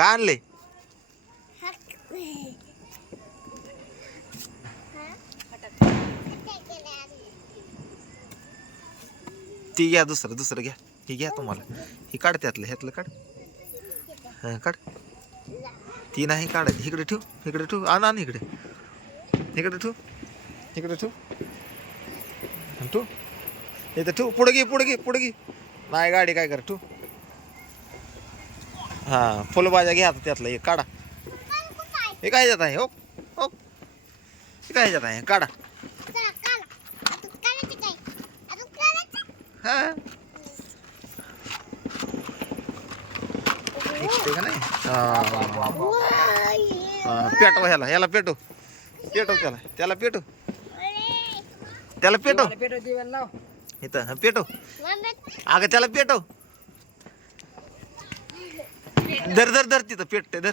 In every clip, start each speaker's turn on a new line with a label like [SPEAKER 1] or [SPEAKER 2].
[SPEAKER 1] का आणले? ती घ्या दुसरं दुसरं घ्या. ही घ्या तुम्हाला. ही काढ त्यातलं ह्यातलं काढ. हां काढ. ती नाही काढायची. इकडे ठेव इकडे ठेव. आण आण इकडे. इकडे ठेव. इकडे ठेव. ठेव. इथं ठेव. पुढे घे पुढे घे पुढे घे. नाही गाडी काय कर ठेव. हाँ फुलभाज्या घ्या त्यातलं एक काढा. हे काय जात आहे? हो हो हे काय जात आहे? काढा. हा. का नाही? हा. पेटव ह्याला ह्याला पेटव. पेटव त्याला त्याला पेटव. त्याला पेटव.
[SPEAKER 2] पेटो
[SPEAKER 1] इथं हा, पेटव. अगं त्याला पेटव. धर धर धर तिथं पेटते धर.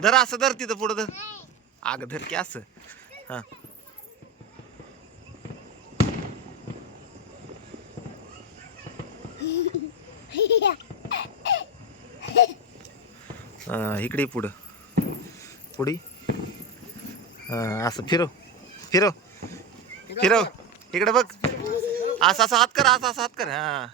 [SPEAKER 1] धर असं धर तिथं पुढं धर. आग धर की असं. हां. इकडे पुढं. पुढी. असं फिरव. फिरव. फिरव. इकडे बघ. असं असं हात कर असं असं हात कर. हा.